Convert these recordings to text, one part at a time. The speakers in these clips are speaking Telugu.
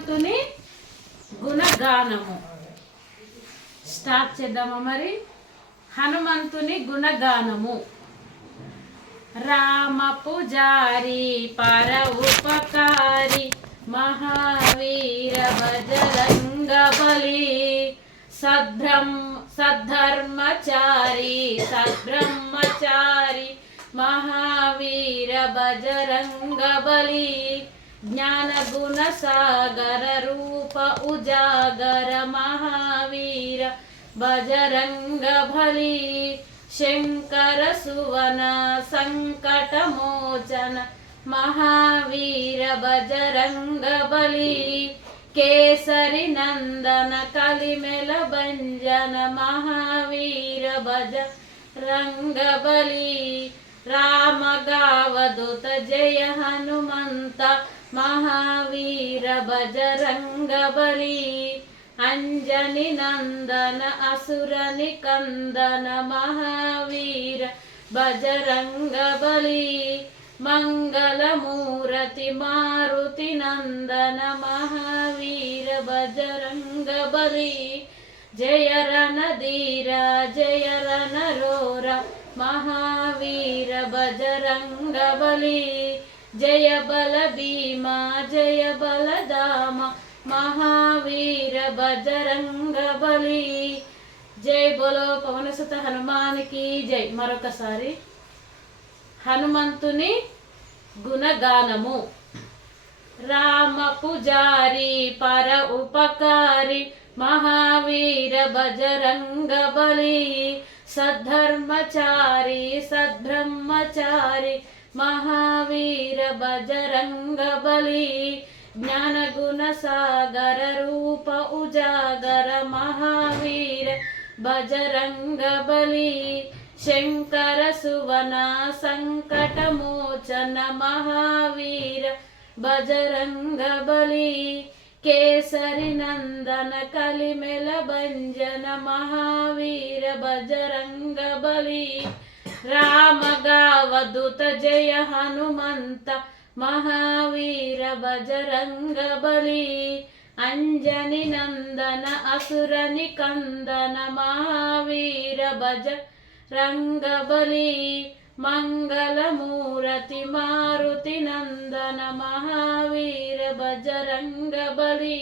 హనుమంతుని గుణగానము స్టార్ట్ చేద్దామా మరి. హనుమంతుని గుణగానము. రామ పుజారి పర ఉపకారి మహావీర బజరంగ బలి సద్ధర్మచారి సద్బ్రహ్మచారి మహావీర బజరంగ బలి జ్ఞాన గుణ సాగర రూప ఉజాగర మహావీర బజరంగ బలి శంకర సువన సంకట మోచన మహావీర బజరంగ బలి కేసరి నందన కలిమెల భంజన మహావీర బజరంగ బలి రామగావదుత జయ హనుమంత మహావీర బజరంగ బలి అంజని నందన అసురని కందన మహావీర బజరంగ బలి మంగళమూరతి మారుతి నందన మహావీర బజరంగ బలి జయ రణధీర జయ రణరోర మహావీర బజరంగ బలి జయ బల భీమా జయ బలదామ మహావీర బజరంగ బలి. జై బోలో పవనసుత హనుమానికి జై. మరొకసారి హనుమంతుని గుణగానము. రామ పుజారి పర ఉపకారి మహావీర బజరంగ బలి సద్ధర్మచారి సద్బ్రహ్మచారి మహావీర బజరంగ బలి జ్ఞాన గుణ సాగర రూప ఉజాగర మహావీర బజరంగ బలి శంకర సువన సంకట మోచన మహావీర బజరంగ బలి కేసరి నందన కలిమెల భంజన మహావీర బజరంగ బలి రామగావదుత జయ హనుమంత మహావీర బజరంగ బలి అంజని నందన అసురని కందన మహావీర బజరంగ బలి మంగళమూరతి మారుతి నందన మహావీర బజరంగ బలి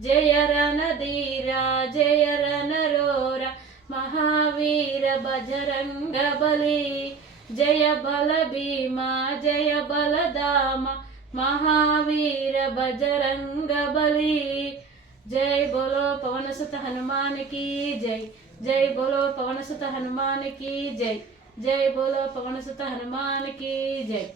జయ రణధీర జయ రణరోర మహావీర బజరంగ బలి జయ బల భీమా జయ బలదామ మహావీర బజరంగ బలి. జై బోలో పవనసుత హనుమానికి జై. జై బోలో పవనసుత హనుమానికి జై. జై బోలో పవనసుత హనుమానికి జై.